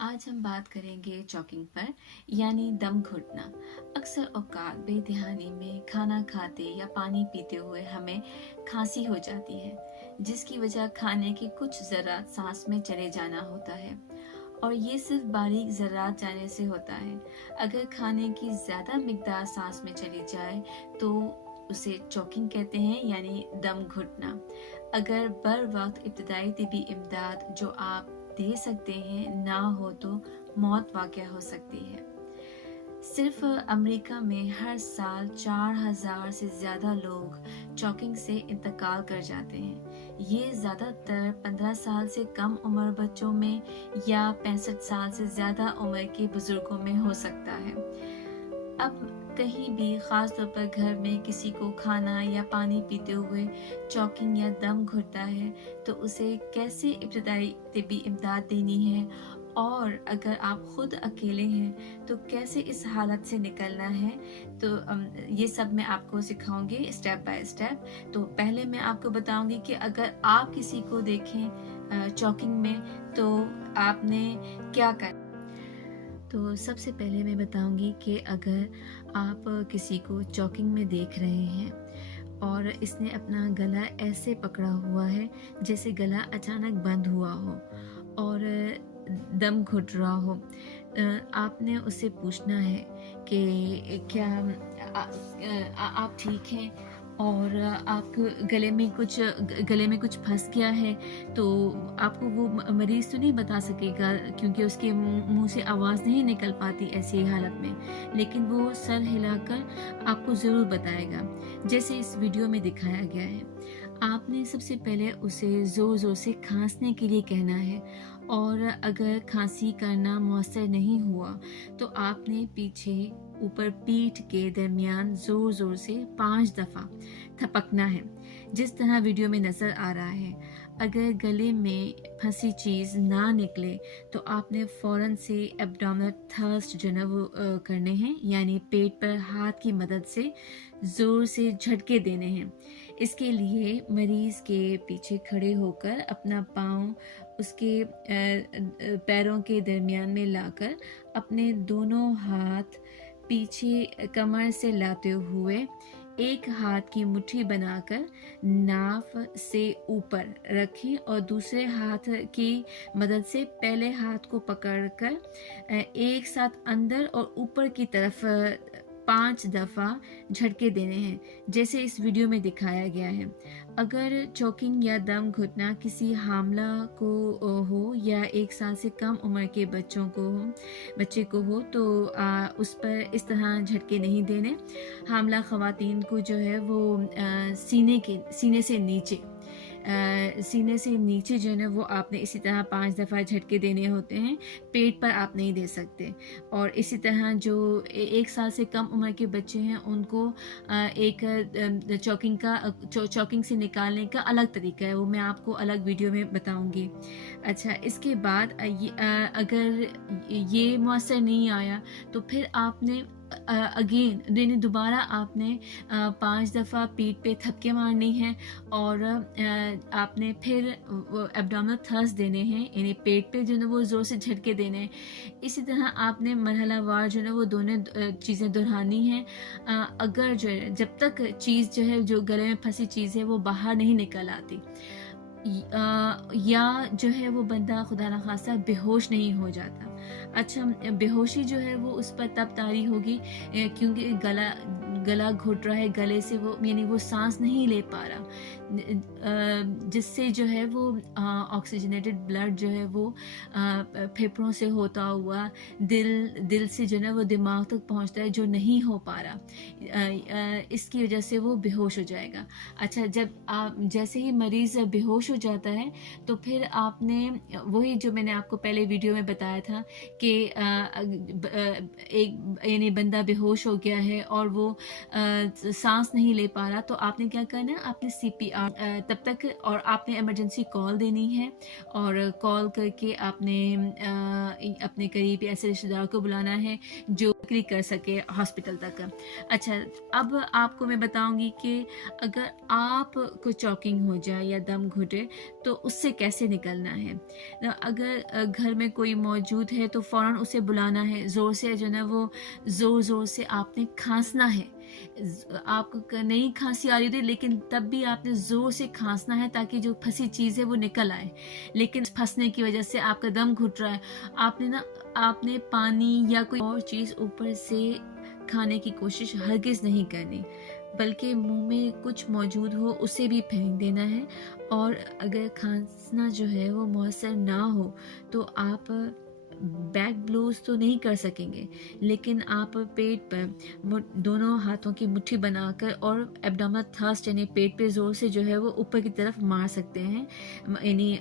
आज हम बात करेंगे चॉकिंग पर यानी दम घुटना। अक्सर औकात बेध्यानी में खाना खाते या पानी पीते हुए हमें खांसी हो जाती है, जिसकी वजह खाने के कुछ ज़रात सांस में चले जाना होता है। और ये सिर्फ बारीक ज़रात जाने से होता है। अगर खाने की ज़्यादा मिकदार सांस में चली जाए तो उसे चॉकिंग कहते हैं यानी दम घुटना। अगर बर वक्त इब्तदाई तिबी इमदाद जो आप दे सकते हैं ना हो तो मौत वाक़या हो सकती है। सिर्फ अमेरिका में हर साल 4000 से ज़्यादा लोग चॉकिंग से इंतकाल कर जाते हैं। ये ज़्यादातर 15 साल से कम उम्र बच्चों में या 65 साल से ज़्यादा उम्र के बुजुर्गों में हो सकता है। अब कहीं भी ख़ास तौर पर घर में किसी को खाना या पानी पीते हुए चॉकिंग या दम घुटता है तो उसे कैसे इब्तदाई तिब्बी इमदाद देनी है, और अगर आप खुद अकेले हैं तो कैसे इस हालत से निकलना है, तो ये सब मैं आपको सिखाऊंगी स्टेप बाय स्टेप। तो पहले मैं आपको बताऊंगी कि अगर आप किसी को देखें चॉकिंग में तो आपने क्या करना। तो सबसे पहले मैं बताऊंगी कि अगर आप किसी को चॉकिंग में देख रहे हैं और इसने अपना गला ऐसे पकड़ा हुआ है जैसे गला अचानक बंद हुआ हो और दम घुट रहा हो, आपने उससे पूछना है कि क्या आप ठीक हैं और आपको गले में कुछ फंस गया है। तो आपको वो मरीज़ तो नहीं बता सकेगा क्योंकि उसके मुंह से आवाज़ नहीं निकल पाती ऐसी हालत में, लेकिन वो सर हिलाकर आपको ज़रूर बताएगा जैसे इस वीडियो में दिखाया गया है। आपने सबसे पहले उसे ज़ोर ज़ोर से खांसने के लिए कहना है, और अगर खांसी करना मौसर नहीं हुआ तो आपने पीछे ऊपर पीठ के दरमियान ज़ोर ज़ोर से 5 दफ़ा थपकना है, जिस तरह वीडियो में नज़र आ रहा है। अगर गले में फंसी चीज़ ना निकले तो आपने फ़ौरन से एब्डोमिनल थ्रस्ट जो है वो करने हैं, यानी पेट पर हाथ की मदद से ज़ोर से झटके देने हैं। इसके लिए मरीज़ के पीछे खड़े होकर अपना पाँव उसके पैरों के दरमियान में लाकर अपने दोनों हाथ पीछे कमर से लाते हुए एक हाथ की मुट्ठी बनाकर नाफ से ऊपर रखें और दूसरे हाथ की मदद से पहले हाथ को पकड़कर एक साथ अंदर और ऊपर की तरफ 5 दफ़ा झटके देने हैं जैसे इस वीडियो में दिखाया गया है। अगर चॉकिंग या दम घुटना किसी हामला को हो या 1 साल से कम उम्र के बच्चे को हो तो उस पर इस तरह झटके नहीं देने। हामला ख़वातीन को जो है वो सीने से नीचे जो है ना वो आपने इसी तरह 5 दफ़ा झटके देने होते हैं, पेट पर आप नहीं दे सकते। और इसी तरह जो 1 साल से कम उम्र के बच्चे हैं उनको एक चॉकिंग से निकालने का अलग तरीका है, वो मैं आपको अलग वीडियो में बताऊंगी। अच्छा, इसके बाद अगर ये मुअस्सर नहीं आया तो फिर आपने दोबारा आपने 5 दफ़ा पीठ पे थपके मारनी है और आपने फिर एब्डोमिनल थ्रस्ट देने हैं, यानी पेट पे जो है वो ज़ोर से झटके देने हैं। इसी तरह आपने मरहलावार जो है वो दोनों चीज़ें दोहरानी हैं। अगर जो है जब तक चीज़ जो है जो गले में फंसी चीज़ है वो बाहर नहीं निकल आती या जो है वो बंदा खुदा न खास्ता बेहोश नहीं हो जाता। अच्छा, बेहोशी जो है वो उस पर तब तारी होगी क्योंकि गला घुट रहा है, गले से वो यानी वो सांस नहीं ले पा रहा, जिससे जो है वो ऑक्सीजनेटेड ब्लड जो है वो फेफड़ों से होता हुआ दिल से जो है वो दिमाग तक पहुंचता है, जो नहीं हो पा रहा। इसकी वजह से वो बेहोश हो जाएगा। अच्छा, जैसे ही मरीज़ बेहोश हो जाता है तो फिर आपने वही जो मैंने आपको पहले वीडियो में बताया था कि एक यानी बंदा बेहोश हो गया है और वो सांस नहीं ले पा रहा, तो आपने क्या करना है, आपने CPR तब तक और आपने इमरजेंसी कॉल देनी है और कॉल करके आपने अपने करीबी ऐसे रिश्तेदार को बुलाना है जो क्लिक कर सके हॉस्पिटल तक। अच्छा, अब आपको मैं बताऊंगी कि अगर आपको चॉकिंग हो जाए या दम घुटे तो उससे कैसे निकलना है। अगर घर में कोई मौजूद है तो फ़ौरन उसे बुलाना है, ज़ोर से जो है वो ज़ोर से आपने खांसना है। आपको नहीं खांसी आ रही थी लेकिन तब भी आपने ज़ोर से खांसना है ताकि जो फंसी चीज़ है वो निकल आए। लेकिन फंसने की वजह से आपका दम घुट रहा है, आपने पानी या कोई और चीज़ ऊपर से खाने की कोशिश हरगिज़ नहीं करनी, बल्कि मुंह में कुछ मौजूद हो उसे भी फेंक देना है। और अगर खांसना जो है वो मौसर ना हो तो आप बैक ब्लोज तो नहीं कर सकेंगे, लेकिन आप पेट पर दोनों हाथों की मुट्ठी बनाकर और एब्डोमिनल थ्रस्ट यानी पेट पे जोर से जो है वो ऊपर की तरफ मार सकते हैं, यानी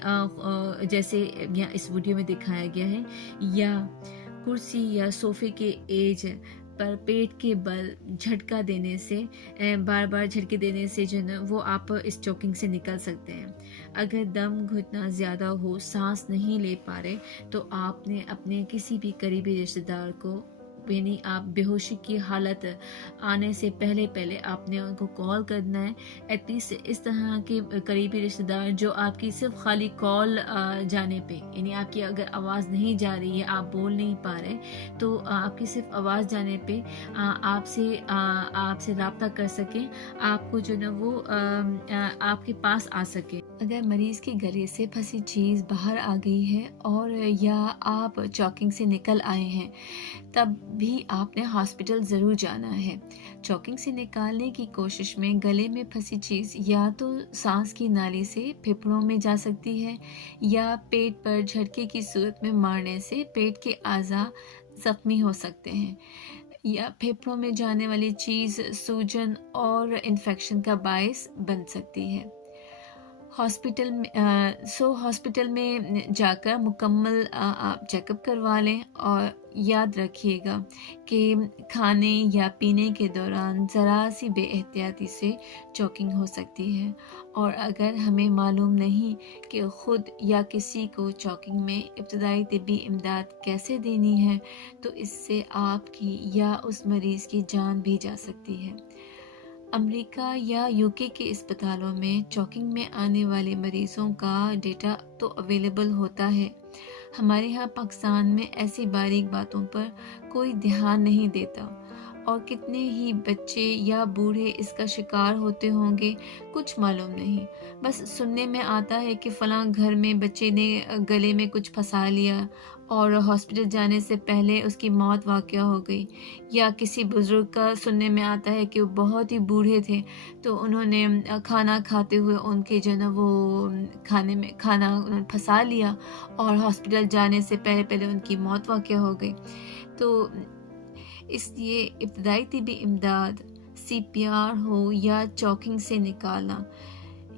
जैसे यहाँ इस वीडियो में दिखाया गया है। या कुर्सी या सोफे के एज पर पेट के बल झटका देने से, बार बार झटके देने से जो है वो आप इस चोकिंग से निकल सकते हैं। अगर दम घुटना ज़्यादा हो, सांस नहीं ले पा रहे, तो आपने अपने किसी भी करीबी रिश्तेदार को, यानी आप बेहोशी की हालत आने से पहले आपने उनको कॉल करना है। एटलीस्ट इस तरह के करीबी रिश्तेदार जो आपकी सिर्फ खाली कॉल जाने पे, यानी आपकी अगर आवाज़ नहीं जा रही है, आप बोल नहीं पा रहे, तो आपकी सिर्फ आवाज़ जाने पे आपसे रब्ता कर सके, आपको जो ना वो आपके पास आ सके। अगर मरीज़ के गले से फंसी चीज़ बाहर आ गई है और या आप चॉकिंग से निकल आए हैं, तब भी आपने हॉस्पिटल ज़रूर जाना है। चॉकिंग से निकालने की कोशिश में गले में फंसी चीज़ या तो सांस की नाली से फेफड़ों में जा सकती है या पेट पर झटके की सूरत में मारने से पेट के आज़ा ज़ख्मी हो सकते हैं, या फेफड़ों में जाने वाली चीज़ सूजन और इन्फेक्शन का बायस बन सकती है। हॉस्पिटल में जाकर मुकम्मल आप चेकअप करवा लें। और याद रखिएगा कि खाने या पीने के दौरान ज़रा सी बेएहतियाती से चॉकिंग हो सकती है, और अगर हमें मालूम नहीं कि ख़ुद या किसी को चॉकिंग में इब्तदाई तिब्बी इमदाद कैसे देनी है, तो इससे आपकी या उस मरीज़ की जान भी जा सकती है। अमेरिका या यूके के अस्पतालों में चॉकिंग में आने वाले मरीज़ों का डेटा तो अवेलेबल होता है। हमारे यहाँ पाकिस्तान में ऐसी बारीक बातों पर कोई ध्यान नहीं देता, और कितने ही बच्चे या बूढ़े इसका शिकार होते होंगे कुछ मालूम नहीं। बस सुनने में आता है कि फ़लाँ घर में बच्चे ने गले में कुछ फंसा लिया और हॉस्पिटल जाने से पहले उसकी मौत वाक़या हो गई, या किसी बुज़ुर्ग का सुनने में आता है कि वो बहुत ही बूढ़े थे तो उन्होंने खाना खाते हुए उनके जो ना वो खाने में खाना उन्होंने फंसा लिया और हॉस्पिटल जाने से पहले उनकी मौत वाक़या हो गई। तो इसलिए इब्तदाई तिब्बी इमदाद, सीपीआर हो या चॉकिंग से निकालना,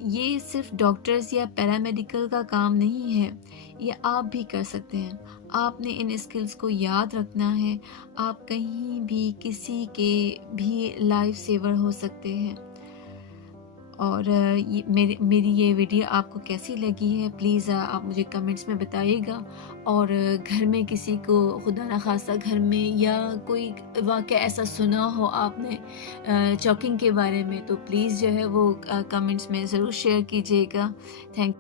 ये सिर्फ डॉक्टर्स या पैरामेडिकल का काम नहीं है, ये आप भी कर सकते हैं। आपने इन स्किल्स को याद रखना है। आप कहीं भी किसी के भी लाइफ सेवर हो सकते हैं। और मेरी ये वीडियो आपको कैसी लगी है, प्लीज़ आप मुझे कमेंट्स में बताइएगा। और घर में किसी को खुदा न खास्ता घर में या कोई वाक़या ऐसा सुना हो आपने चॉकिंग के बारे में, तो प्लीज़ जो है वो कमेंट्स में ज़रूर शेयर कीजिएगा। थैंक